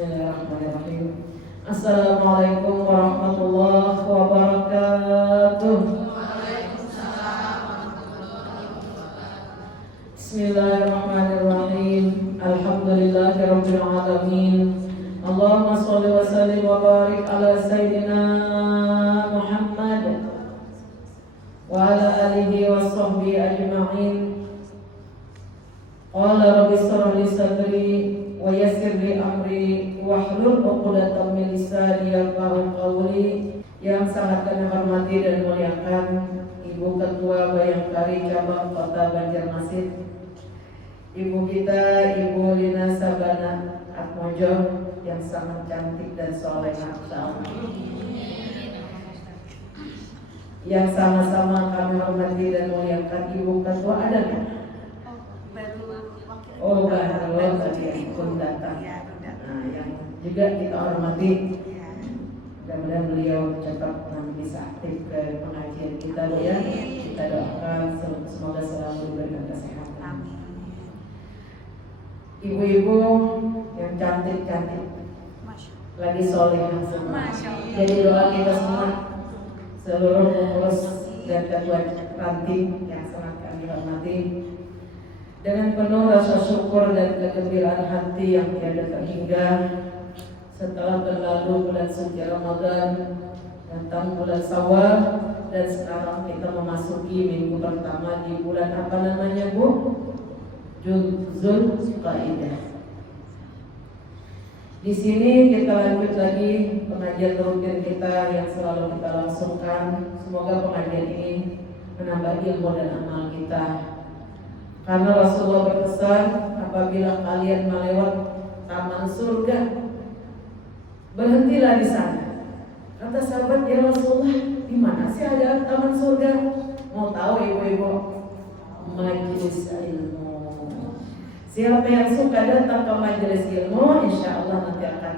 Bismillahirrahmanirrahim. Assalamualaikum warahmatullahi wabarakatuh. Bismillahirrahmanirrahim. Alhamdulillahirabbil alamin. Allahumma shalli wa sallim wa barik ala sayyidina Muhammad wa ala alihi wa sahbihi ajma'in. Qala rabbi shrah li sadri wa yassir li amri wahlul 'uqdatam min lisani yafqahu qawli. Yang sangat kami hormati dan muliakan Ibu Ketua Bayangkari Cabang Kota Banjarmasin, Ibu kita Ibu Lina Sabana Atmojo yang sangat cantik dan solehah, yang sama-sama kami hormati dan muliakan Ibu Ketua ada kan? Oh baru tadi pun datang. Nah, yang juga kita hormati. Mudah-mudahan beliau cepat nanti bisa aktif ke pengajian kita ya. Kita doakan semoga selalu diberikan kesehatan. Ibu-ibu yang cantik-cantik, lagi soleh semua. Jadi doa kita semua, seluruh pengurus dan ketua ranting yang sangat kami hormati, dengan penuh rasa syukur dan kegembiraan hati yang tiada terhingga, setelah berlalu bulan suci Ramadan, datang bulan Syawal, dan sekarang kita memasuki minggu pertama di bulan apa namanya Bu? Zulqa'dah. Di sini kita lanjut lagi pengajian rutin kita yang selalu kita langsungkan. Semoga pengajian ini menambah ilmu dan amal kita. Karena Rasulullah berpesan, apabila kalian melewat taman surga, berhentilah di sana. Kata sahabat, ya Rasulullah, di mana sih ada taman surga? Mau tahu ibu-ibu? Majelis ilmu. Siapa yang suka datang ke majelis ilmu, insya Allah nanti akan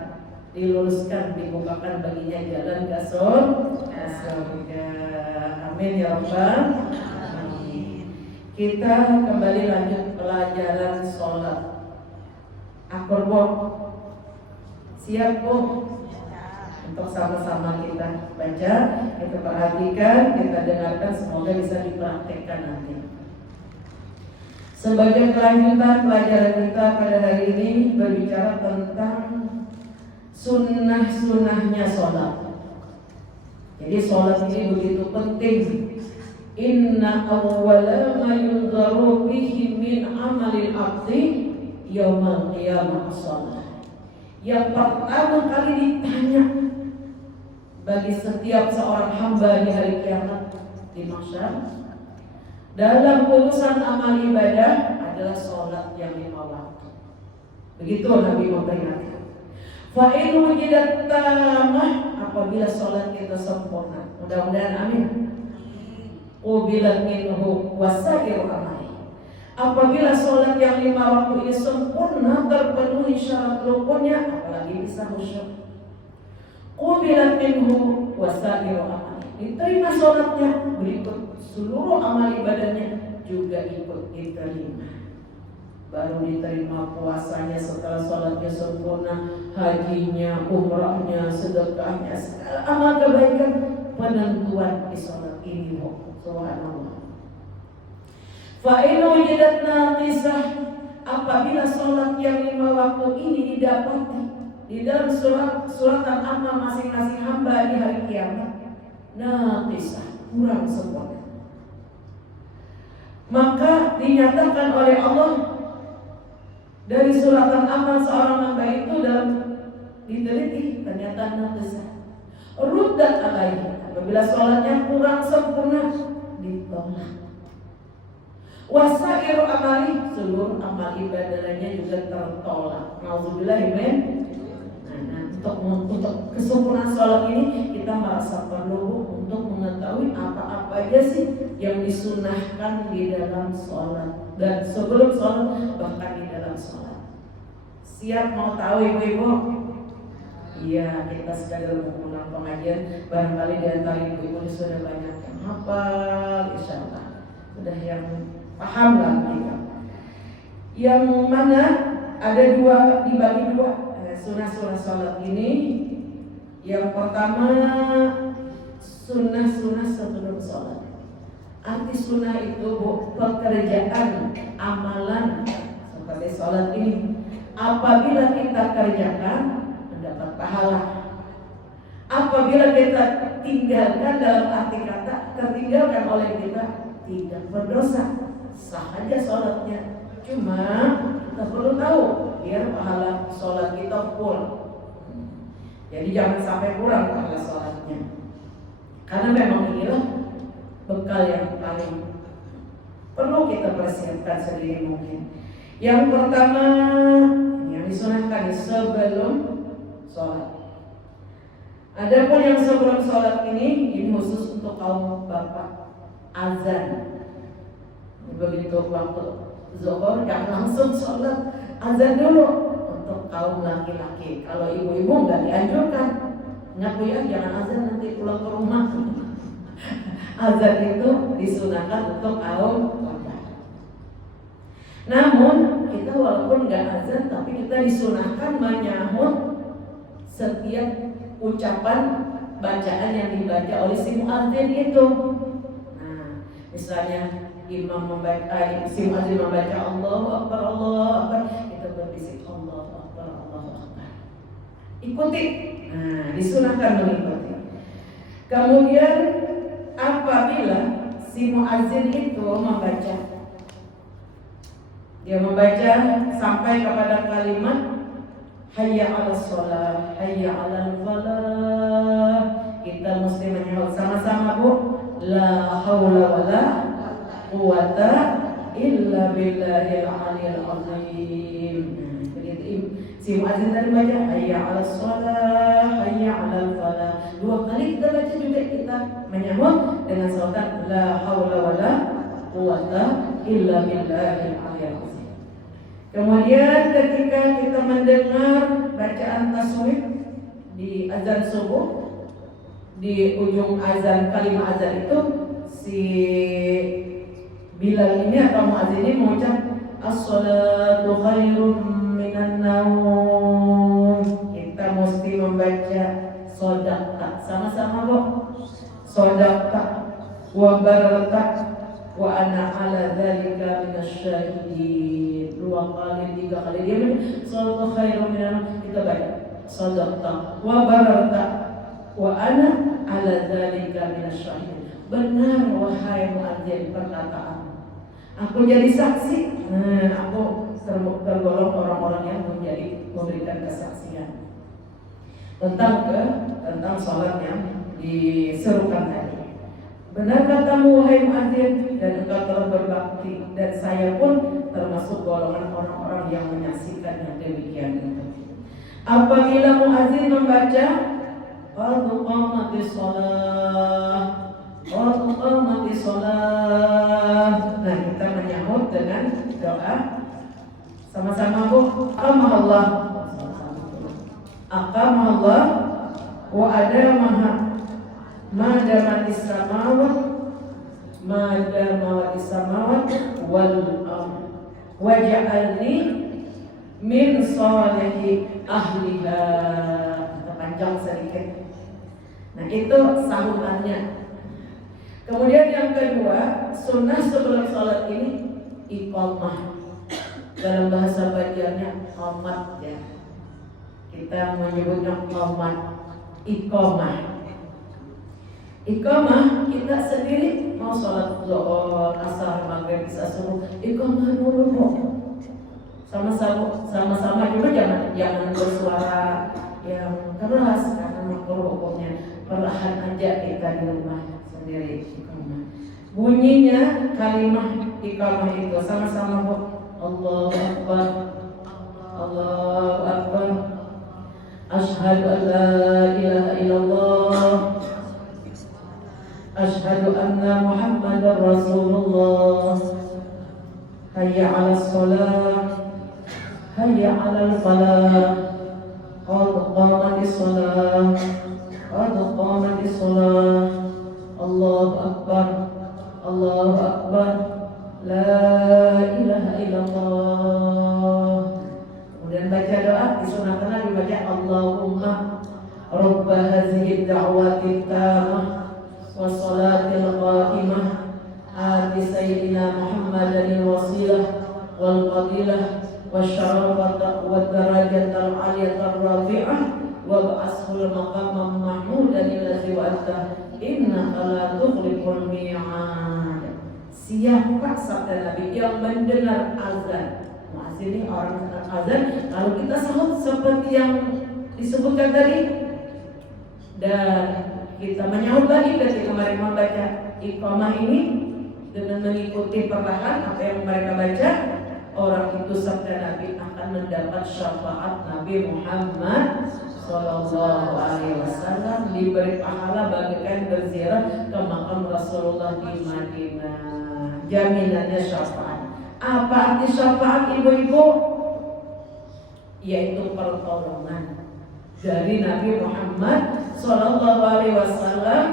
diluruskan, dibukakan baginya jalan ke surga. Amin ya Rabbal. Kita kembali lanjut pelajaran sholat. Akurbo, siap Bu? Untuk sama-sama kita baca, kita perhatikan, kita dengarkan, semoga bisa dipraktekkan nanti. Sebagai kelanjutan pelajaran kita pada hari ini berbicara tentang sunnah-sunnahnya sholat. Jadi sholat ini begitu penting. Inna awwala ma yunzaru bihi min amalil abdi yaumal qiyamah shalah. Yang pertama kali ditanya bagi setiap seorang hamba di hari kiamat di mahsyar dalam urusan amal ibadah adalah sholat yang 5 waktu. Begitu Nabi memperingatkan. Fa in wujidat tamah, apabila sholat kita sempurna, mudah-mudahan amin. Ubilat minhu wasairu amali. Apabila sholat yang 5 waktu ini sempurna, terpenuhi syarat rukunnya, apalagi bisa khusyuk. Ubilat minhu wasairu amali. Diterima sholatnya, berikut seluruh amal ibadahnya juga ikut diterima. Baru diterima puasanya setelah sholatnya sempurna, hajinya, umrahnya, sedekahnya, segala amal kebaikan. Penentuan di sholat ini subhanallah. Fa'inu wujidat naqisah, apabila sholat yang 5 waktu ini didapati di dalam suratan amal masing-masing hamba di hari kiamat, naqisah, kurang sempurna, maka dinyatakan oleh Allah dari suratan amal seorang hamba itu dalam diteliti ternyata naqisah, ruddat alaihi, apabila sholatnya kurang sempurna ditolak. Wasairu amali, seluruh amal ibadahnya juga tertolak. Nauzubillah min. Nah, untuk kesempurnaan sholat ini kita merasa perlu untuk mengetahui apa-apa aja sih yang disunahkan di dalam sholat dan sebelum sholat, bahkan di dalam sholat. Siap mau tahu ibu-ibu? Iya, kita sekadar mengulang pengajian. Barangkali di antara ibu-ibu sudah banyak yang hafal, insyaallah sudah yang paham lah kita. Yang mana ada dua, dibagi dua. sunnah-sunnah sholat ini, yang pertama sunnah-sunnah sebelum sholat. Arti sunnah itu pekerjaan, amalan seperti sholat ini. Apabila kita kerjakan, mendapat pahala. Apabila kita tinggalkan, dalam arti kata tertinggalkan oleh kita, tidak berdosa, sah aja sholatnya. Cuma kita perlu tahu biar pahala sholat kita full. Jadi jangan sampai kurang pahala sholatnya. Karena memang inilah bekal yang paling perlu kita persiapkan sendiri mungkin. Yang pertama yang disunahkan sebelum sholat. Adapun yang sebelum sholat ini khusus untuk kaum bapak. Azan. Begitu waktu zuhur yang langsung sholat, azan dulu untuk kaum laki-laki. Kalau ibu-ibu nggak dianjurkan. Ngaku ya, jangan azan nanti pulang ke rumah. Azan itu disunahkan untuk kaum wanita. Namun kita walaupun nggak azan, tapi kita disunahkan menyahut setiap ucapan bacaan yang dibaca oleh si muadzin itu. Nah, misalnya imam membaca, si muadzin membaca Allahu Akbar, Allahu Akbar, kita berbisik Allahu Akbar, Allahu Akbar. Ikuti. Nah, disunahkan mengikuti. Kemudian apabila si muadzin itu membaca, dia membaca sampai kepada kalimat hayya 'alas shalah, hayya 'alal falah, kita mesti menyahut sama-sama, Bu. La haula wala quwata illa billahil aliyil azim. Begitu si muadzin tadi baca hayya 'alas shalah, hayya 'alal falah. Dua kali kita baca juga, kita menyahut dengan sautan la haula wala quwata illa billahil aliyil azim. Kemudian ketika kita mendengar bacaan tasawuf di azan subuh, di ujung azan, kalimat azan itu si Bilal ini atau muadzin ini mengucap as-salatu khairum minan naum. Kita mesti membaca shadaqah sama-sama, Bu. Shadaqah wa barakah wa ana ala dzalika minasyahidin. Dua kali, tiga kali dia bilang sallallahu khairum minan, kita baca shadaqah wa barakah wa ana ala dzalika minasyahidin. Benar wahai muadzin perkataan, aku jadi saksi. Aku tergolong orang-orang yang memberikan kesaksian tentang sholat yang diserukan tadi. Benar katamu wahai muadzin, dan engkau telah berbakti, dan saya pun termasuk golongan orang-orang yang menyaksikan yang demikian itu. Apabila muadzin membaca qad qamatis shalah, qad qamatis shalah, nah kita menyahut dengan doa sama-sama, Bu. Aqamallah, aqamallah wa adamaha madamatis samawat, madamatis samawat wal ardh waj'alni min salihi ahliha. Kita panjang sedikit. Nah itu sahutannya. Kemudian yang kedua, sunnah sebelum sholat ini iqamah. Dalam bahasa Banjarnya qomat ya. Kita menyebutnya qomat, iqamah. Iqamah kita sendiri mau sholat zuhur, asar, maghrib, isya, subuh, iqamah dulu, Bu. Sama-sama, cuma jangan bersuara yang keras karena makruh hukumnya. Perlahan aja kita di rumah sendiri iqamah. Bunyinya kalimat iqamah itu sama-sama, Bu. Allahu Akbar, Allahu Akbar, asyhadu an la ilaha illallah, asyhadu anna Muhammadar Rasulullah, hayya 'alas shalah, hayya 'alal falah, qad qamatis shalah, qad qamatis shalah, Allahu Akbar, Allahu Akbar, la ilaha illallah. Kemudian baca doa, disunahkan dibaca fadilah wasyarafata wadarajatal aliyatar rafi'ah wab'ashul maqamam mahmudan allazi wa'ata innaka la tukhliful mi'ad. Siapa sabda Nabi yang mendengar azan? Muazzin ini orang azan. Kalau kita sahut seperti yang disebutkan tadi, dan kita menyahut lagi ketika mereka membaca iqamah ini dengan mengikuti perlahan apa yang mereka baca, orang itu sabda Nabi akan mendapat syafaat Nabi Muhammad Sallallahu Alaihi Wasallam, diberi pahala bagaikan berziarah ke makam Rasulullah di Madinah. Jaminannya syafaat. Apa arti syafaat, ibu-ibu? Yaitu pertolongan dari Nabi Muhammad Sallallahu Alaihi Wasallam,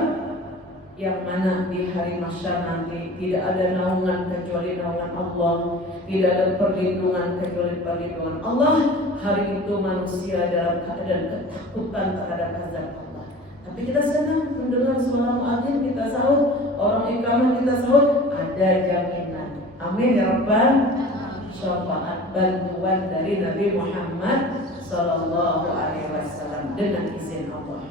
yang mana di hari mahsyar nanti tidak ada naungan kecuali naungan Allah, tidak ada perlindungan kecuali perlindungan Allah. Hari itu manusia dalam keadaan ketakutan terhadap azab Allah. Tapi kita senang mendengar suara muadzin, kita sahut, orang iqamah kita sahut, ada jaminan. Amin ya rabbal syafaat, bantuan dari Nabi Muhammad Sallallahu Alaihi Wasallam dengan izin Allah.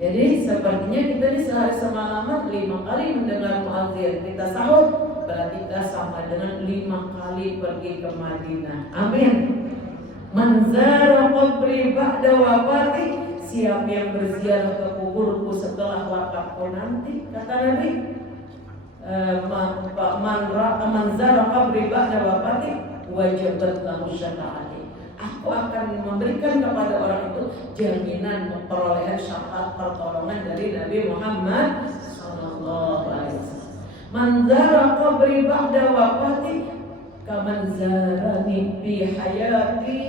Jadi sepertinya kita di sehari semalaman 5 kali mendengar muadzin, kita sahut, berarti kita sama dengan 5 kali pergi ke Madinah. Amin. Man zara qabri ba'da wafati, siapa yang berziarah ke kuburku setelah wafatku nanti, kata Nabi, man zara qabri ba'da wafati wajabat lahu syafaati. Aku akan memberikan kepada orang itu jaminan perolehan syafaat pertolongan dari Nabi Muhammad Sallallahu Alaihi Wasallam. Man zara qabri ba'da wafati kaman zarani fi hayati.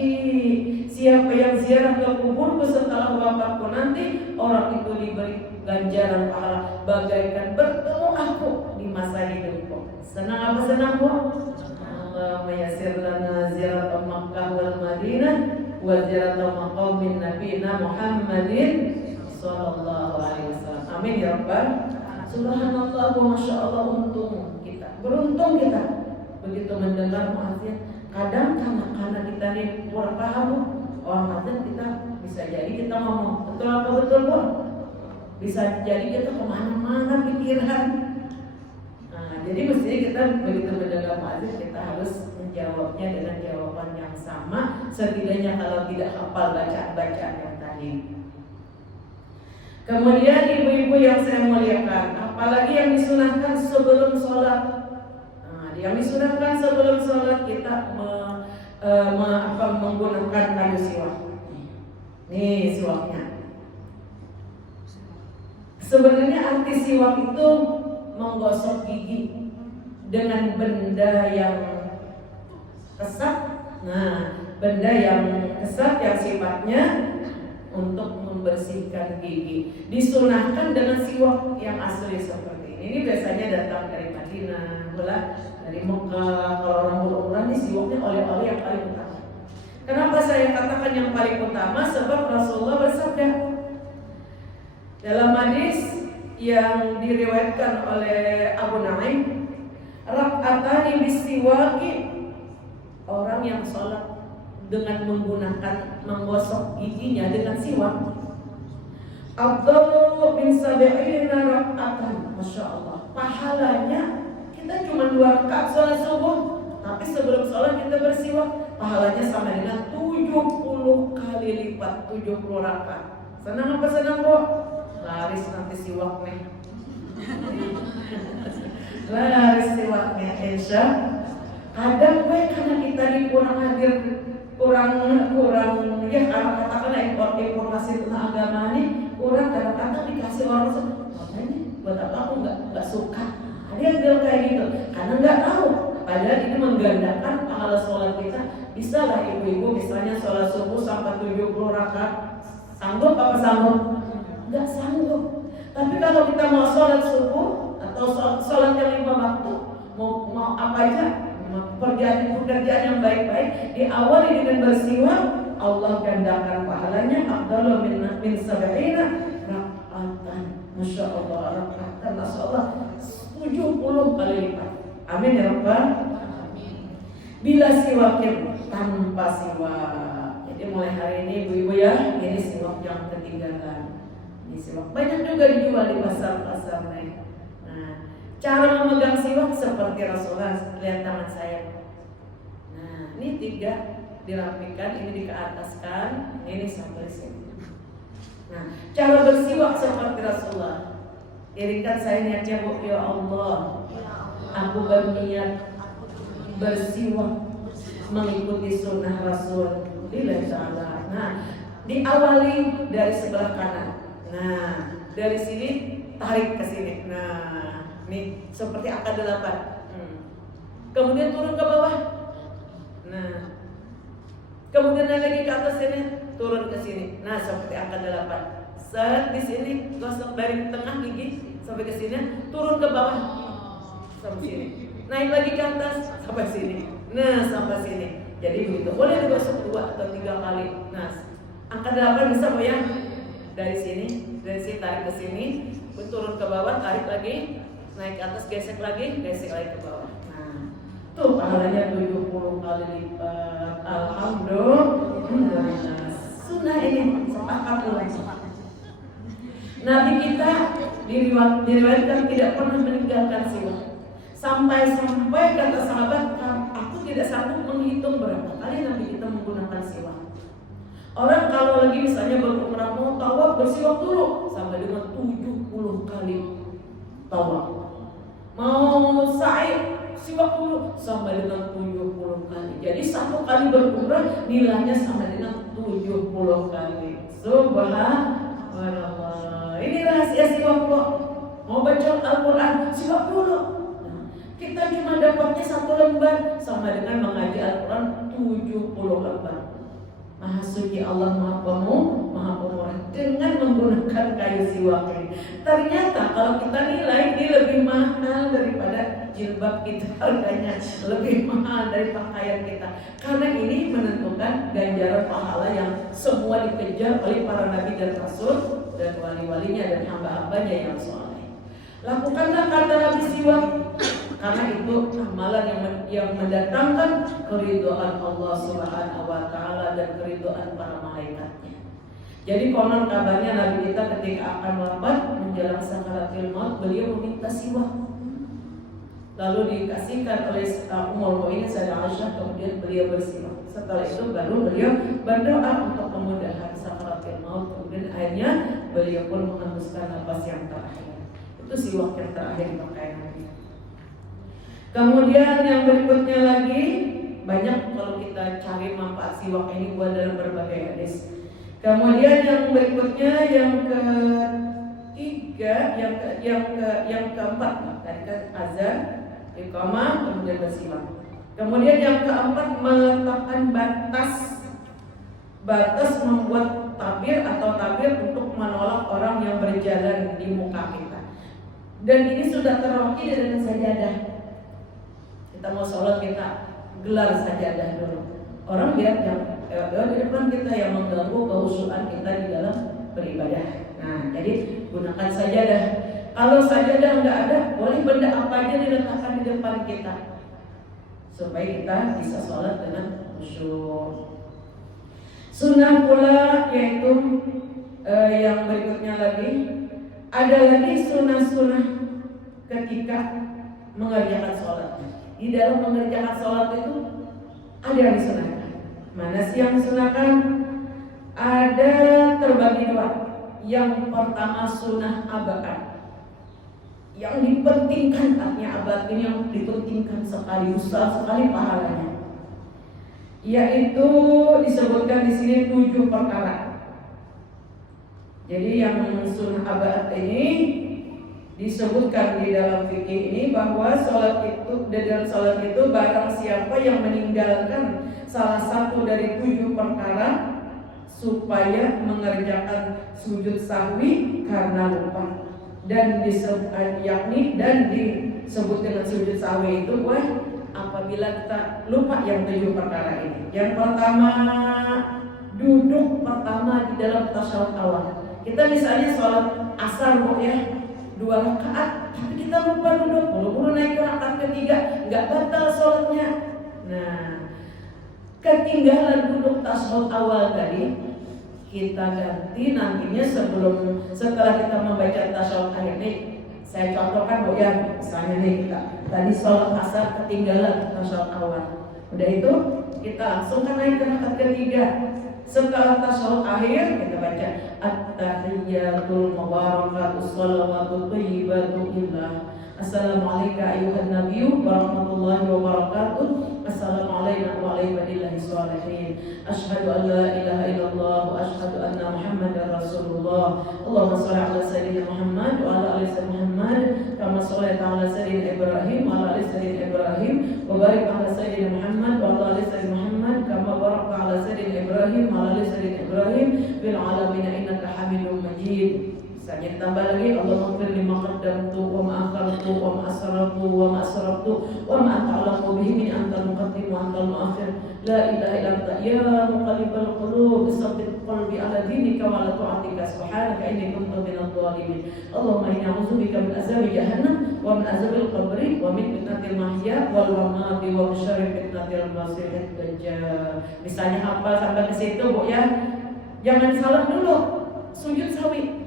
Siapa yang ziarah ke kuburku setelah wafatku nanti, orang itu diberi ganjaran pahala bagaikan bertemu aku di masa hidupku. Senang apa senang, Bu? Allahumma yassir lana ziarah Makkah wal Madinah wa ziarah maqamin nabiyina Muhammadin sallallahu alaihi wasallam. Amin ya rabbal. Subhanallah wa masyaallah, untung kita, beruntung kita begitu mendengar muadzin. Kadang karena kita nih kurang paham orang muadzin, kita bisa jadi kita ngomong betul apa betul, Bu? Bisa jadi kita kemana-mana pikiran. Jadi mestinya kita begitu mendengar muadzin, kita harus menjawabnya dengan jawaban yang sama, setidaknya kalau tidak hafal bacaan-bacaan yang tadi. Kemudian ibu-ibu yang saya muliakan, apalagi yang disunahkan sebelum sholat. Yang disunahkan sebelum sholat kita menggunakan kayu siwak. Nih siwaknya. Sebenarnya arti siwak itu menggosok gigi dengan benda yang kesat. Nah, benda yang kesat yang sifatnya untuk membersihkan gigi. Disunahkan dengan siwak yang asli seperti ini. Ini biasanya datang dari Madinah, dari Mekah. Kalau orang berumrah ini siwaknya oleh-oleh yang paling utama. Kenapa saya katakan yang paling utama? Sebab Rasulullah bersabda dalam hadis yang diriwayatkan oleh Abu Naim, rak'atani bisiwaki, orang yang sholat dengan menggunakan menggosok giginya dengan siwak, afdalu min sab'ina rak'atan. Masya Allah, pahalanya kita cuma 2 rakaat sholat subuh, tapi sebelum sholat kita bersiwak, pahalanya sama dengan 70 kali lipat, 70 rakaat. Senang apa senang, Bu? Laris nanti siwak nih. Laris siwaknya, insya. Kadang karena kita ini kurang hadir, kurang ya, kalau katakanlah informasi tentang agama ini kurang, kadang-kadang dikasih orang makanya buat apa aku nggak suka. Dia bilang kayak gitu karena nggak tahu. Padahal ini menggandakan pahala sholat kita. Bisa lah ibu-ibu misalnya sholat subuh sampai 70 rakaat. Sanggup apa sanggup? Nggak sanggup. Tapi kalau kita mau sholat subuh atau sholat yang 5 waktu, mau apa aja, pekerjaan yang baik-baik, diawali dengan bersiwak, Allah gandakan pahalanya. Afdalu min sab'ina rak'atan. Masya Allah, rak'atan, Masya Allah 70 kali lipat. Amin ya Rabbal. bila siwakin tanpa siwak. Jadi mulai hari ini ibu-ibu ya, ini siwak yang ketinggalan. Ini siwak banyak juga dijual di pasar-pasar nih. Nah, cara memegang siwak seperti Rasulullah, lihat tangan saya. Nah, ini 3 dirapikan, ini dikeataskan, ini sampai sini. Nah, cara bersiwak seperti Rasulullah. Iringkan saya niatnya, Bu, ya Allah, aku berniat bersiwak mengikuti sunnah Rasul. Nah, diawali dari sebelah kanan. Nah, dari sini tarik ke sini. Nah, nih seperti angka 8. Kemudian turun ke bawah. Nah, kemudian lagi ke atas sini, turun ke sini. Nah, seperti angka 8. Set di sini gosok dari tengah gigi sampai ke sini, turun ke bawah sampai sini. Naik lagi ke atas sampai sini. Nah, sampai sini. Jadi begitu. Boleh digosok 2 atau 3 kali. Nah, angka 8 bisa Bu ya? Dari sini tarik ke sini, turun ke bawah, tarik lagi, naik ke atas, gesek lagi ke bawah. Nah, tuh pahalanya 70 kali lipat. Alhamdulillah. Sunnah ini sepakat lagi. Nabi kita diriwayatkan tidak pernah meninggalkan siwak. Sampai kata sahabat, aku tidak sanggup menghitung berapa kali Nabi kita menggunakan siwak. Orang kalau lagi misalnya berumrah mau tawaf bersiwak dulu sampai dengan 70 kali tawaf. Mau sa'i siwak dulu sampai dengan 70 kali. Jadi 1 kali berumrah nilainya sama dengan 70 kali. Subhanallah. Ini rahasia siwak kok. Mau baca Al-Quran, siwak dulu. Nah, kita cuma dapatnya 1 lembar sama dengan mengaji Al-Quran 70 lembar. Maha suci Allah, Maha Pemuh, Maha Pemurah dengan menggunakan kayu siwak ini. Ternyata kalau kita nilai ini lebih mahal daripada jilbab kita, harganya lebih mahal dari pakaian kita. Karena ini menentukan ganjaran pahala yang semua dikejar oleh para nabi dan rasul dan wali-walinya dan hamba-hambanya yang soleh. Lakukanlah kata Nabi siwak, karena itu amalan yang mendatangkan keridhaan Allah Subhanahu wa taala dan keridhaan para malaikatnya. Jadi konon kabarnya Nabi kita ketika akan wafat menjelang sakaratul maut, beliau meminta siwak. Lalu dikasihkan oleh Ummul Mukminin Sayyidah Aisyah, kemudian beliau bersiwak. Setelah itu baru beliau berdoa untuk kemudahan sakaratul maut. Kemudian akhirnya beliau pun menghembuskan nafas yang terakhir. Itu siwak yang terakhir dipakai Nabi. Kemudian yang berikutnya lagi, banyak kalau kita cari manfaat siwak ini buat dalam berbagai hadis. Kemudian yang berikutnya yang ketiga, yang keempat, tadi kan azan, iqamah, kemudian bersiwak. Kemudian yang keempat meletakkan batas membuat tabir atau tabir untuk menolak orang yang berjalan di muka kita. Dan ini sudah terwakili dengan sajadah. Kita mau sholat, kita gelar sajadah dulu. Orang lihat yang di depan kita yang mengganggu kehusuan kita di dalam beribadah. Nah, jadi gunakan sajadah. Kalau sajadah nggak ada, boleh benda apa aja diletakkan di depan kita supaya kita bisa sholat dengan khusyuk. Sunnah pula yaitu yang berikutnya lagi, ada lagi sunnah-sunnah ketika mengerjakan sholat. Di dalam mengerjakan sholat itu ada yang disunahkan. Mana sih yang disunahkan? Ada terbagi 2. Yang pertama sunnah abad, yang dipentingkan, artinya abad ini yang dipentingkan sekali, besar sekali pahalanya. Yaitu disebutkan di sini 7 perkara. Jadi yang sunnah abad ini disebutkan di dalam fikih ini bahwa sholat itu, dalam sholat itu barang siapa yang meninggalkan salah satu dari 7 perkara supaya mengerjakan sujud sahwi karena lupa, dan disebut dengan sujud sahwi itu apabila kita lupa yang 7 perkara ini. Yang pertama, duduk pertama di dalam tasyahud awal. Kita misalnya sholat asar ya, 2 rakaat, tapi kita lupa duduk, buru-buru naik ke rakaat ketiga, nggak batal sholatnya. Nah, ketinggalan duduk tasyahud awal tadi kita ganti nantinya setelah kita membaca tasyahud akhir nih. Saya contohkan Bu ya, misalnya nih kita tadi sholat asar ketinggalan tasyahud awal. Udah itu kita langsung kan naik ke rakaat ketiga. Setelah tasyahud akhir kita baca at-tahiyyatul mubarakatus shalawatut thayyibatu lillah. Assalamualaikum ayuhan nabiyyu warahmatullahi wabarakatuh. Assalamualaikum wa ala ibadillahi sholihin. Asyhadu an la ilaha illallah wa asyhadu anna Muhammadar Rasulullah. Allahumma shalli ala sayyidina Muhammad wa ala ali sayyidina Muhammad kama shallaita ala sayyidina Ibrahim wa ala ali sayyidina Ibrahim wa barik ala sayyidina Muhammad wa ala ali sayyidina Muhammad kama barakta ala sayyidina Ibrahim wa ala ali sayyidina Ibrahim fil alamin innaka Hamidum Majid. Misalnya ditambah lagi Allahumma fir lima qaddamtu wa ma akhartu wa ma asrartu wa ma asrartu wa ma ta'allaqu bihi min antal muqaddim wa antal muakhir la ilaha illa anta ya muqallibal qulub tsabbit qalbi ala dinika wa ala ta'atika subhanaka inni kuntu minadh dhalimin. Allahumma inni a'udzubika min azabi jahannam wa min azabil qabri wa min fitnatil mahya wal mamati wa min syarri fitnatil masiihid dajjal. Misalnya hafal sampai ke situ Bu ya. Jangan salah dulu sujud sawi.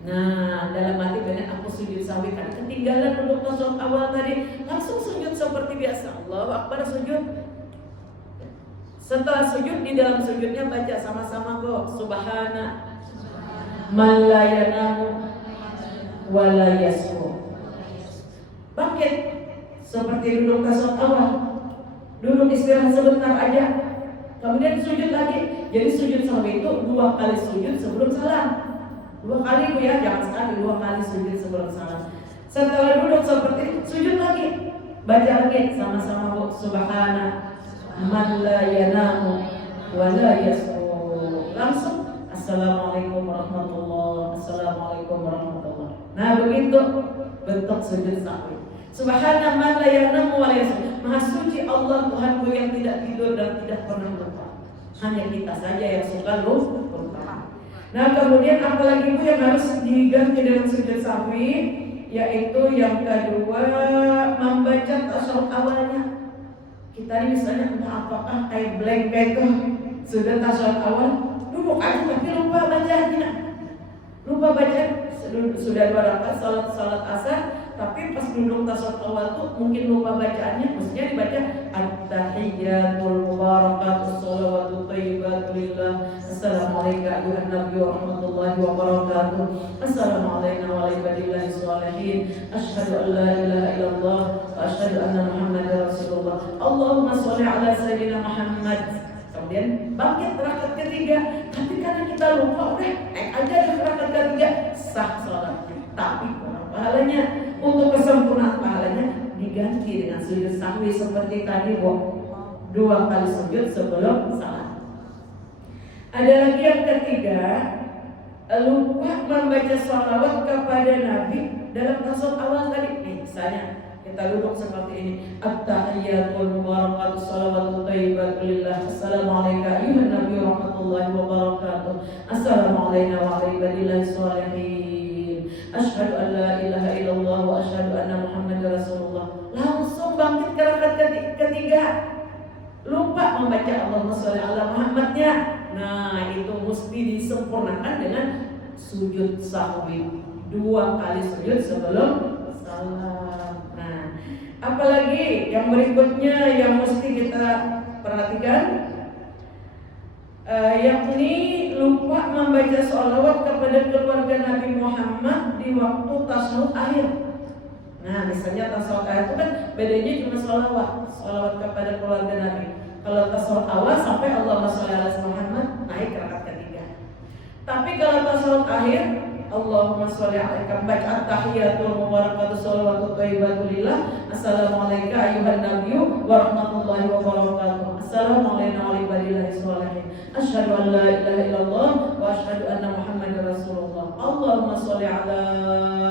Nah, dalam hati banyak aku sujud sahwi karena ketinggalan duduk tasyahud awal tadi, langsung sujud seperti biasa. Allahu Akbar sujud. Setelah sujud di dalam sujudnya baca sama-sama kok subhana man la yanamu wa la yasmu. Bangkit seperti duduk tasyahud awal. Duduk istirahat sebentar aja. Kemudian sujud lagi. Jadi sujud sahwi itu 2 kali sujud sebelum salam. 2 kali Bu ya, jangan sekali, 2 kali sujud sebelum salam. Setelah duduk seperti itu, sujud lagi. Baca lagi sama-sama Bu, subhana man la yanamu wa la yasmu. Langsung assalamualaikum warahmatullahi, assalamualaikum warahmatullahi. Nah begitu bentuk sujud sahwi. Subhana man la yanamu wa la yasmu. Maha suci Allah Tuhanku yang tidak tidur dan tidak pernah lupa. Hanya kita saja yang suka lupa. Nah kemudian apalagi Bu yang harus diganti dengan sujud sahwi, yaitu yang kedua membaca tasyahud awalnya. Kita ini misalnya entah apakah kayak blank gitu, sudah tasyahud awal duduk aja tapi lupa bacanya, lupa baca. Sudah 2 rakaat salat asar, tapi pas duduk tasyahud awal tuh mungkin lupa bacaannya. Maksudnya dibaca at-tahiyyatul mubarakatus shalawatut thayyibatu lillah. Assalamualaikum ayuhan nabiyyu warahmatullahi wabarakatuh. Assalamualaikum wa ala ibadillahi sholihin. Asyhadu an la ilaha illallah wa asyhadu anna Muhammadar Rasulullah. Allahumma sholli ala sayyidina Muhammad. Kemudian bangkit rakaat ketiga. Tapi karena kita lupa, udah naik aja ke rakaat ketiga, sah salatnya. Tapi pahalanya, untuk kesempurnaan pahalanya diganti dengan sujud sahwi seperti tadi Bu. 2 kali sujud sebelum salat. Ada lagi yang ketiga, lupa membaca sholawat kepada Nabi dalam tasyahud awal tadi. Misalnya kita duduk seperti ini, at-tahiyyatul mubarakatus shalawatut thayyibatu lillah. Assalamualaikum ayuhan nabiyyu warahmatullahi wabarakatuh. Assalamualaikum wa ala ibadillahi sholihin. Asyhadu an la ilaha illallah wa asyhadu anna Muhammadar Rasulullah. Langsung bangkit ke rakaat ketiga. Lupa membaca Allahumma sholli ala Muhammadnya. Nah, itu mesti disempurnakan dengan sujud sahwi. 2 kali sujud sebelum salam. Nah, apalagi yang berikutnya yang mesti kita perhatikan, yakni lupa membaca sholawat kepada keluarga Nabi Muhammad di waktu tasyahud akhir. Nah, misalnya tasyahud akhir itu kan bedanya cuma sholawat kepada keluarga Nabi. Kalau tasyahud awal sampai Allahumma sholli ala Muhammad naik ke rakaat ketiga. Tapi kalau tasyahud akhir Allahumma sholli alaika, baca at-tahiyyatul mubarakatus shalawatut thayyibatu lillah. Assalamualaikum ayuhan nabiyyu warahmatullahi wabarakatuh. Assalamualaikum wa ala ibadillahi sholihin. Asyhadu an la ilaha illallah wa asyhadu anna Muhammadar Rasulullah. Allahumma sholli ala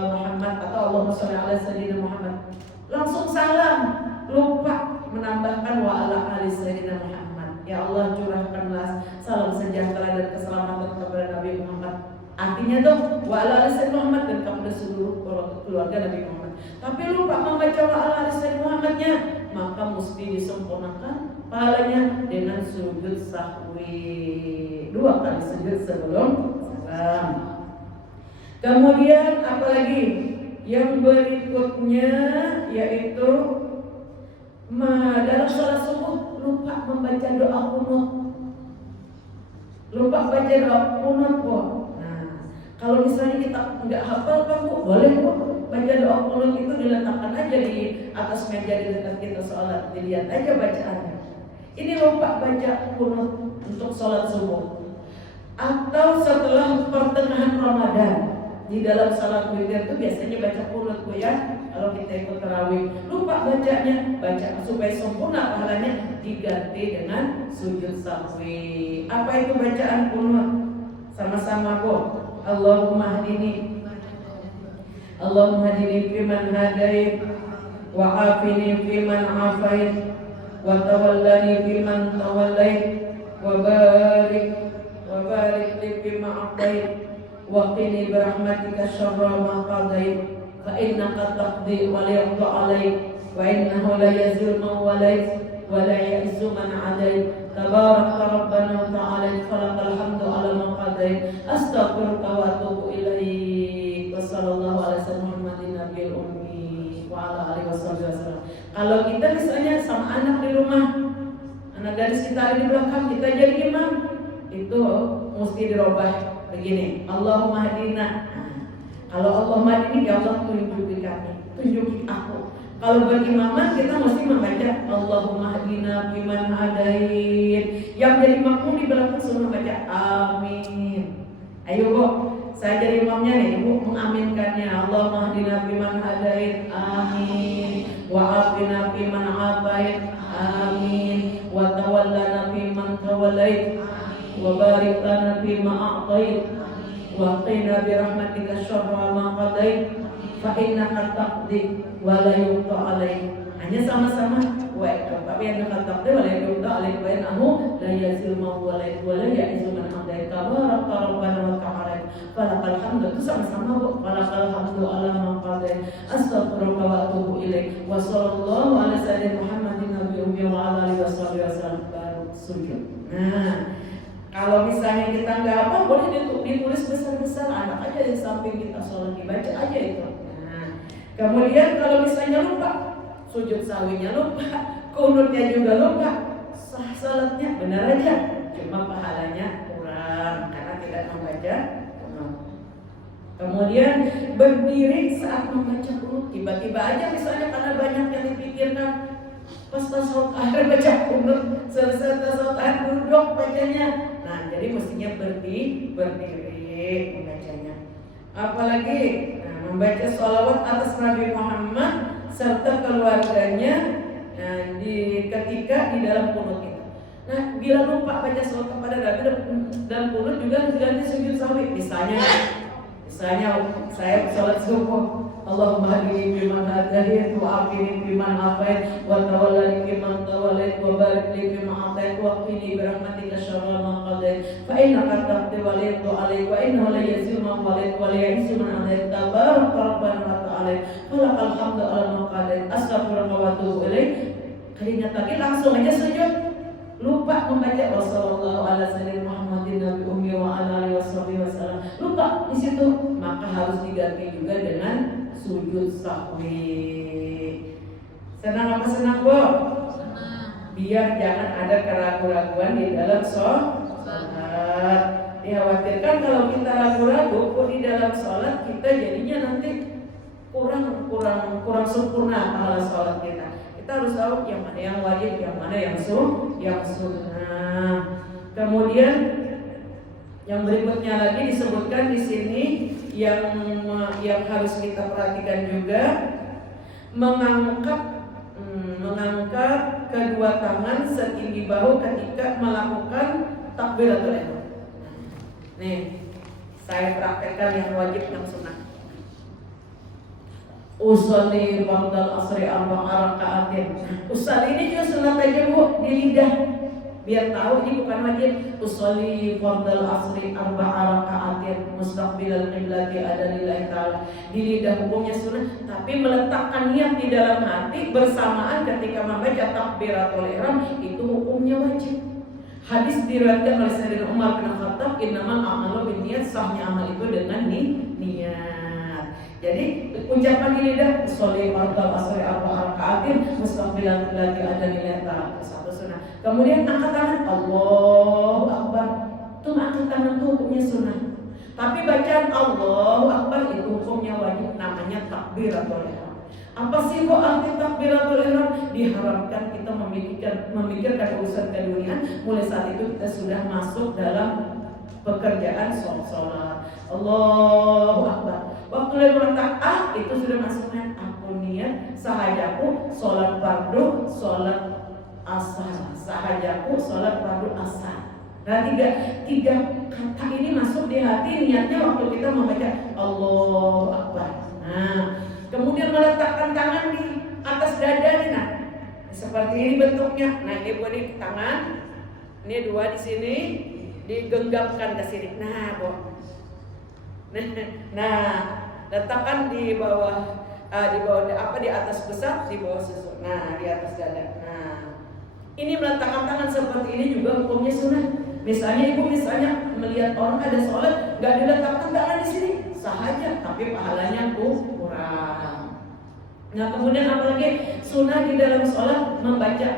Muhammad atau Allahumma sholli ala sayyidina Muhammad. Langsung salam, lupa menambahkan wa ala ali sayyidina Muhammad. Ya Allah, curahkanlah salam sejahtera dan keselamatan kepada Nabi Muhammad. Artinya tuh wa ala ali sayyidina Muhammad dan kepada seluruh keluarga Nabi Muhammad. Muhammad. Tapi lupa membaca wa ala lisan Muhammadnya, maka mesti disempurnakan pahalanya dengan sujud sahwi. 2 kali sujud sebelum salam. Kemudian apalagi yang berikutnya yaitu dalam salat subuh lupa membaca doa qunut. Lupa baca doa qunut, Bu. Nah, kalau misalnya kita nggak hafal kan, Bu, boleh, Bu, baca doa qunut itu diletakkan aja di atas meja di dekat kita sholat, dilihat aja bacaannya. Ini lupa baca qunut untuk sholat subuh. Atau setelah pertengahan Ramadan, di dalam salat witir itu biasanya baca qunut, Bu, ya. Kalau kita ikut tarawih, lupa bacanya, baca supaya sempurna pahalanya, diganti dengan sujud sahwi. Apa itu bacaan qunut? Sama-sama, Bu. Allahumma hadini fiman hadait, wa afini fiman afait, wa tawallani fiman tawallait, wa barik li fima a'tait, wa qini birahmatika syarra ma qadait, fa innaka taqdi wa la yuqda 'alaik, wa innahu la yazil man walait wa la ya'izzu man 'adait, tabarakta rabbana wa ta'ala, falakal hamdu 'ala ma qadait, astaghfiruka wa atubu ilaik. Wa sallallahu alaihi wasallam Muhammadin nabiyil ummi wa ala alihi wasallam. Kalau kita misalnya sama anak di rumah, anak gadis kita ada di belakang, kita jadi imam, itu mesti dirubah begini, Allahumma hadina. Kalau Allahumma hadini, ya Allah tunjuki kami, tunjuki aku. Kalau berimaman kita mesti membaca Allahumma hadina fiman hadait. Yang jadi makmum di belakang suruh membaca amin. Ayo, Bu, saya jadi imamnya nih, Ibu mengaminkannya. Allahumma hadina fiman hadait, amin. Wa afina fiman afait, amin. Wa tawallana fiman tawallait, wa barik lana fima a'tait, wa qina bi rahmatika syarra ma qadait, fa innaka taqdi wa la yuqda 'alaik. Hanya sama-sama wa tapi yang taqdi wa la yuqda 'alaik, wa innahu la yazil ma walait wa la ya'izzu man amdait, tabarakta rabbana wa ta'ala, falakal hamdu. Itu sama-sama, Bu. Falakal hamdu 'ala ma qadait, astaghfiruka wa atubu ilaik. Wa sallallahu ala sayyidina Muhammadin nabiyyi wa ala alihi wasallam. Baru sujud. Nah, kalau misalnya kita nggak apa, boleh ditulis besar-besar, anak aja di samping kita sholat, dibaca aja itu. Nah, kemudian kalau misalnya lupa, sujud sahwinya lupa, qunutnya juga lupa, sah sholatnya benar aja, cuma pahalanya kurang karena tidak membaca qunut. Kemudian berdiri saat membaca qunut, tiba-tiba aja misalnya karena banyak yang dipikirkan, pas tasawuf akhir baca qunut, selesai tasawuf akhir duduk bacanya. Nah, jadi mestinya berdiri membacanya. Apalagi membaca sholawat atas Nabi Muhammad serta keluarganya ketika di dalam qunut itu. Nah, bila lupa baca sholawat kepada Nabi dan qunut juga diganti sujud sahwi. Misalnya saya sholat subuh, Allahumma hadini fiman hadait, wa afini fiman afait, wa tawallani fiman tawallait, wa barik li fima a'tait, wa qini bi rahmatika syarra ma qadait, fa innaka taqdi wa la yuqda 'alaik, wa innahu la yazil man walait wa la ya'izzu man 'adait, tabarakta rabbana wa ta'ala, falakal hamdu 'ala ma qadait, astaghfiruka wa atubu ilaik. Kalinya tadi langsung aja sujud, lupa membaca wassallallahu ala sayyidina Muhammadin nabi ummi wa ala alihi wasallam, lupa di situ, maka harus diganti juga dengan sujud sahwi. Senang apa senang, Bu? Senang. Biar jangan ada keraguan-keraguan di dalam sholat. Dikhawatirkan kalau kita ragu-ragu di dalam sholat, kita jadinya nanti kurang sempurna pahala sholat kita. Kita harus tahu yang mana yang wajib, yang mana yang sunnah. Kemudian yang berikutnya lagi disebutkan di sini yang harus kita perhatikan juga, mengangkat kedua tangan setinggi bahu ketika melakukan takbiratul ihram. Nih, saya praktekkan yang wajib, yang sunnah. Usolli ba'dal asri arba'a raka'atin. Usolli ini juga sunat aja, Bu, di lidah. biar tahu ini bukan wajib. Usolli fardal asri arba'a raka'atin mustaqbilal qiblati ada lillahi ta'ala. Di lidah hukumnya sunnah, tapi meletakkan niat di dalam hati bersamaan ketika membaca takbiratul ihram itu hukumnya wajib. Hadis diriwayatkan oleh Sayyidina Umar bin Khattab, innamal a'malu binniyat, sahnya amal itu dengan niat. Jadi ucapan di lidah sholli fardal asri arba'a raka'atin mustaqbilan qiblati ada lillahi ta'ala, satu sunnah. Kemudian angkat tangan Allahu Akbar. Itu angkat tangan itu hukumnya sunnah. Tapi bacaan Allahu Akbar itu hukumnya wajib, namanya takbiratul ihram. Apa sih kok arti takbiratul ihram? Diharapkan kita memikirkan urusan keduniaan. Mulai saat itu kita sudah masuk dalam pekerjaan sholat. Allahu Akbar. Waktu lewat rakaat itu sudah masuknya aku niat sahajaku sholat fardu, sholat asar. Sahajaku sholat fardu asar. Nah tiga kata ini masuk di hati, niatnya waktu kita membaca Allahu Akbar. Nah, kemudian meletakkan tangan di atas dada nih, nah seperti ini bentuknya. Nah ini buat di tangan, ini dua di sini, digenggamkan ke sini. Nah, nah letakkan di bawah, di atas pusat, di bawah susu. Nah di atas dada. Nah ini meletakkan tangan seperti ini juga hukumnya sunnah. Misalnya ibu melihat orang ada sholat nggak diletakkan tangan di sini, sahaja, tapi pahalanya kurang. Nah kemudian apalagi sunnah di dalam sholat membaca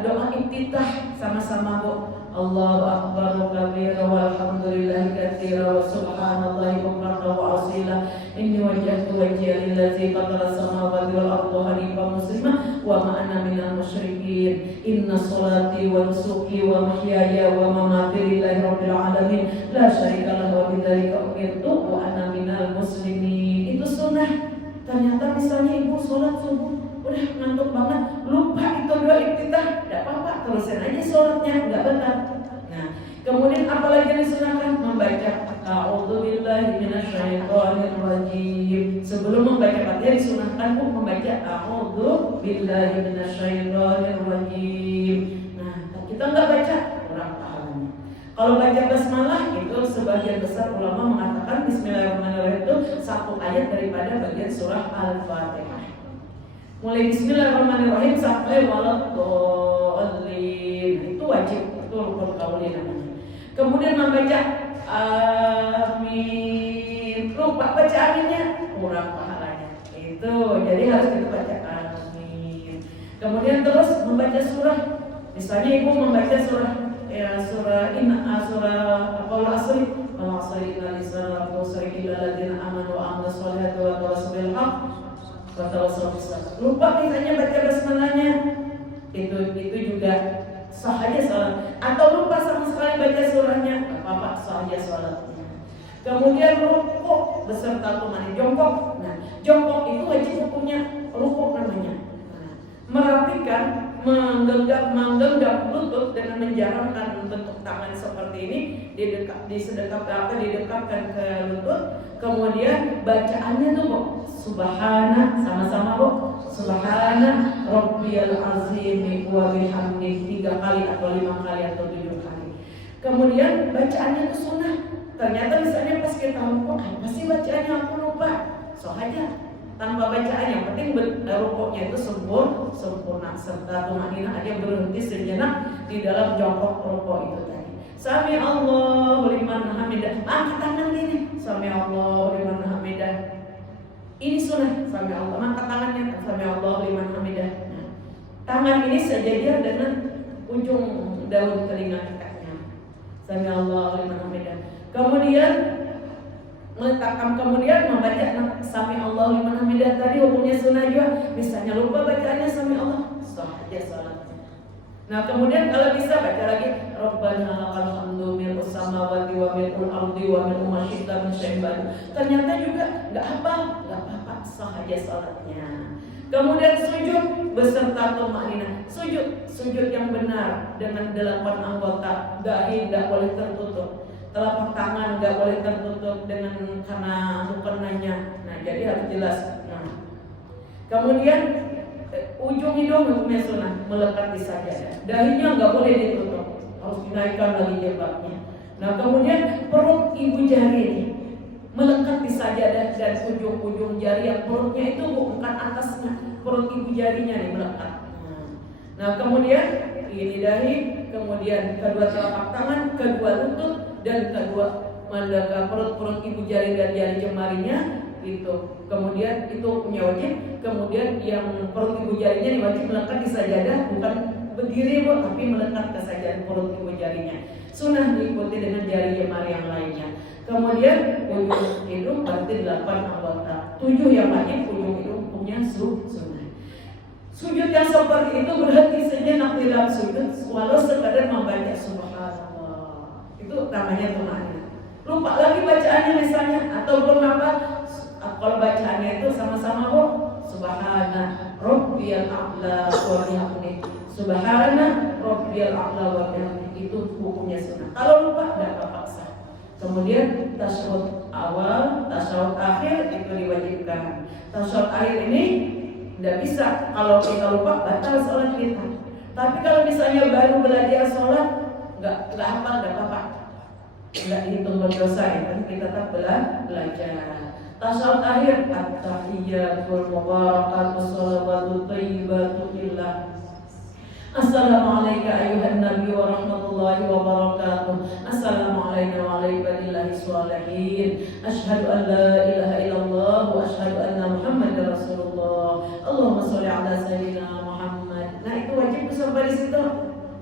doa iftitah sama-sama bu. Allahu Akbar kabira walhamdulillahi katsira wa subhanallahi bukratan wa asila. Inni wajjahtu wajhiya lillazi fatara samawati wal arda hanifan muslimah wa ma ana minal musyrikin. Inna sholati wa nusuki wa mahyaya wa mamati lillahi rabbil alamin la syarika lahu wa bidzalika umirtu wa ana minal muslimin. Itu sunnah. Ternyata misalnya ibu sholat subuh udah ngantuk banget, lupa itu doa iftitah, tidak apa-apa, terusin aja sholatnya, nggak benar. Nah, kemudian apalagi yang disunahkan? Membaca A'udzubillahi minasyaitonir rajim. Sebelum membaca Fatihah disunahkan pun membaca A'udzubillahi minasyaitonir rajim. Nah, kita nggak baca, kurang pahalanya. Kalau baca basmalah itu sebagian besar ulama mengatakan Bismillahirrahmanirrahim itu satu ayat daripada bagian surah Al-Fatihah. Mulai Bismillahirrahmanirrahim sampai waladhdallin itu wajib, itu rukun qauli namanya. Kemudian membaca amin, lupa baca aminnya, kurang pahalanya. Itu jadi harus kita baca amin. Kemudian terus membaca surah, misalnya ibu membaca surah Al-Asri, innal insana lafi khusr illa alladziina aamanu wa 'amilus shalihati wa tawassaw bil haqq wa tawassaw bis sabr. Lupa misalnya baca basmalahnya, itu juga sah aja salat. Atau lupa sama sekali baca surahnya, apa-apa, sah aja salatnya. Kemudian rukuk beserta tumani, jongkok. Nah, jongkok itu wajib hukumnya rukuk namanya. Nah, merapikan, menggenggam lutut dengan menjarangkan bentuk tangan seperti ini, didekapkan ke lutut. Kemudian bacaannya tuh bu, subhana, sama-sama bu, subhana rabbiyal azim wa bihamdihi 3 kali atau 5 kali atau 7 kali. Kemudian bacaannya tuh sunnah. Ternyata misalnya pas kita rukuk, apa sih bacaannya aku lupa, so aja tanpa bacaan, yang penting rukuknya itu sempurna serta tumanina aja, berhenti sejenak di dalam jongkok rukuk itu tadi. Sami Allahu liman hamidah, angkat tangan gini, Sami Allahu liman hamidah. Ini sunnah, Sami Allah, angkat tangannya, Sami Allahu liman hamidah. Nah, tangan ini sejajar dengan ujung daun telinga kakaknya, Sami Allahu liman hamidah. Kemudian membaca Sami Allah liman hamidah tadi hukumnya sunnah juga. Misalnya lupa bacaannya Sami Allah, sah aja salatnya. Nah kemudian kalau bisa baca lagi Rabbana lakal hamdu mil'us samawati wa mil'ul ardi wa mil'u ma syi'ta min syai'in ba'd. Ternyata juga nggak apa-apa, sah aja salatnya. Kemudian sujud beserta tumanina. Sujud yang benar dengan 8 anggota. Dahi tidak boleh tertutup, telapak tangan nggak boleh tertutup karena rukunannya. Nah jadi harus jelas. Nah, kemudian ujung hidung hukumnya sunnah, melekat di sajadah. Dahinya nggak boleh ditutup. harus dinaikkan lagi jilbabnya. Nah kemudian perut ibu jari ini melekat di sajadah dan ujung-ujung jari yang perutnya itu bukan atasnya, perut ibu jarinya nih melekat. Nah kemudian ini dahi, kemudian kedua telapak tangan, kedua lutut, dan kedua mandaka perut ibu jari dan jari jemarinya itu. Kemudian itu punya wajib. Kemudian yang perut ibu jarinya nih wajib melekat di sajadah, bukan berdiri bu, tapi melekat ke sajadah perut ibu jarinya. Sunnah diikuti dengan jari jemari yang lainnya. Kemudian ujung hidung berarti 8 anggota. 7 yang wajib, ujung hidung punya sunnah. Sujud yang seperti itu berhenti sejenak di dalam sujud, walau sekadar membaca subhanallah. Itu namanya tumanin. Lupa lagi bacaannya misalnya, ataupun apa? Kalau bacaannya itu sama-sama bu, subhana rabbiyal a'la wa bihamdihi. Subhana rabbiyal a'la wa bihamdihi, itu hukumnya sunnah. Kalau lupa tidak terpaksa. Kemudian tasyahud awal, tasyahud akhir itu diwajibkan. Tasyahud akhir ini tidak bisa, kalau kita lupa batal sholat kita. Tapi kalau misalnya baru belajar sholat, nggak hafal, nggak apa-apa, nggak dihitung berdosa ya, kan kita tetap belajar. Tasyahud akhir, at-tahiyyatul mubarakatuh sholawatu thayyibatu lillah. Assalamualaikum ayuhan nabi wa rahmatullahi wa barakatuh. Assalamualaikum wa ala ibadillahi sholihin. Asyhadu an la ilaha illallah wa asyhadu anna muhammadar rasulullah. Allahumma sholli ala sayyidina Muhammad. Nah itu wajib sampai di situ.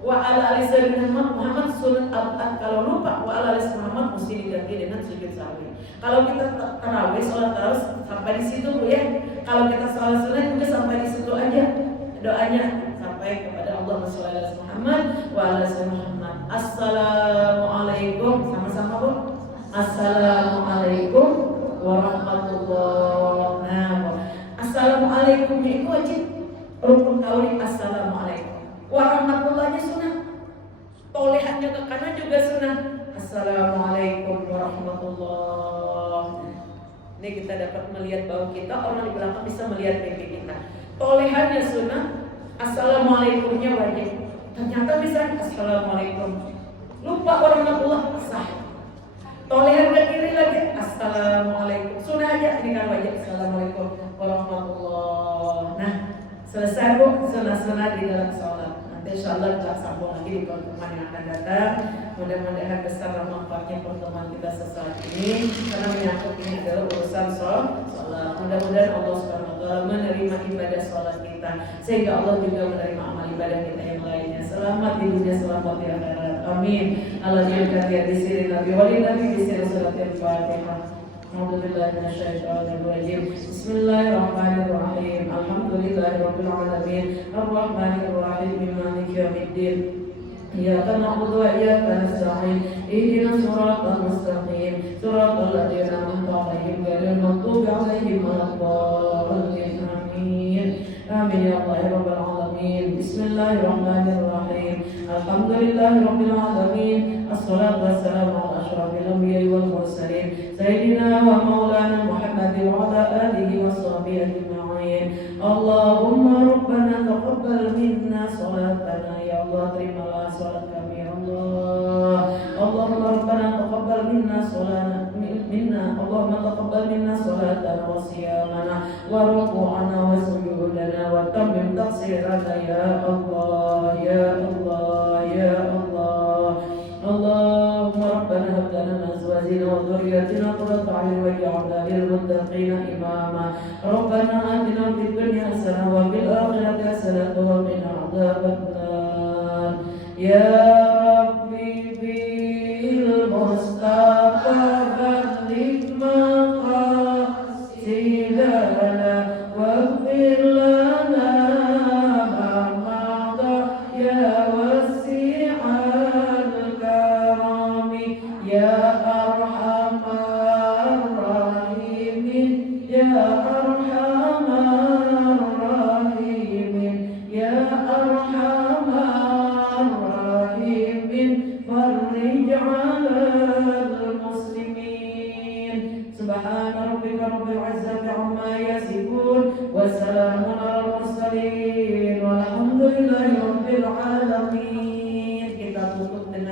Wa ala ali sayyidina Muhammad sunat al-at. Kalau lupa wa ala ali Muhammad mesti diganti dengan sujud sahwi. Kalau kita tarawih sholat tarawih sampai di situ bu ya. Kalau kita sholat sunat juga sampai di situ aja doanya, sampai kepada Allahumma sholli ala Muhammad wa ala Muhammad. Assalamualaikum, sama-sama bu. Assalamualaikum warahmatullahi wabarakatuh. Assalamualaikumnya itu wajib, rukun kauli assalamualaikum. Warahmatullahnya sunnah. Tolehannya ke kanan juga sunnah. Assalamualaikum warahmatullahi. Ini kita dapat melihat bau kita, orang di belakang bisa melihat pipi kita. Tolehannya sunnah, assalamualaikumnya wajib. Ternyata bisa assalamualaikum, lupa warahmatullah, sah. Tolehan ke kiri lagi, assalamualaikum, sunnah aja, ini kan wajib. Assalamualaikum warahmatullah. Nah selesai bu sunnah-sunnah di dalam sholat. Nanti insyaallah kita sambung lagi di pertemuan yang akan datang. Mudah-mudahan besar manfaatnya pertemuan kita sesaat ini, karena menyangkut ini adalah urusan sholat. Mudah-mudahan Allah Subhanahu wa taala menerima ibadah sholat kita, sehingga Allah juga menerima amal ibadah kita yang lainnya. Selamat di dunia, selamat di akhirat. Amin. Allah jadikan dia di sini Nabi wali Nabi di sini surat Al-Fatihah. A'udzubillahi minasyaitonirrajim. Bismillahirrahmanirrahim. Alhamdulillahirabbil alamin. Arrahmanirrahim. Maliki yaumiddin. Iyyaka na'budu wa iyyaka nasta'in. Ihdinas siratal mustaqim. Siratal ladzina an'amta 'alaihim ghairil maghdubi 'alaihim waladdallin. Amin. Amin ya Allah ya rabbal alamin. Bismillahirrahmanirrahim. Alhamdulillahirabbil alamin. Assalatu wassalamu ala asyrafil anbiya'i wal mursalin sayyidina wa maulana Muhammadin wa ala alihi washabbihi ajma'in. Allahumma rabbana taqabbal minna salatana, ya Allah terimalah salat kami ya Allah. Allahumma rabbana taqabbal minna salatana Allahumma taqabbal minna salatana wa siyamana wa ruku'ana wa sujudana wa tammim taqsirana ya Allah ya Allah ya Allah. Allahumma rabbana hab lana min azwajina wa dhurriyyatina qurrata a'yun waj'alna lil muttaqina imama. Rabbana atina fid dunya hasanah wa fil akhirati hasanah wa qina adzabannar. Ya Rabbi bil Mustafa balligh maqasidana waghfir lana ma madha ya wasi'al karami ya arhamar rahimin ya arhamar rahimin ya arhamar rahimin farij 'alal muslimin. Subhana rabbika rabbil 'izzati 'amma yasifun wa salamun 'alal mursalin walhamdulillahi rabbil alamin. Kita tutup dengan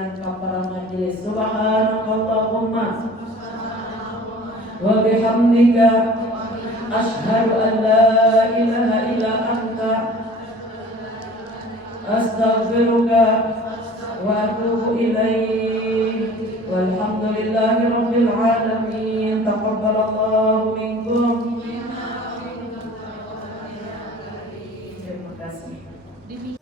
kasih.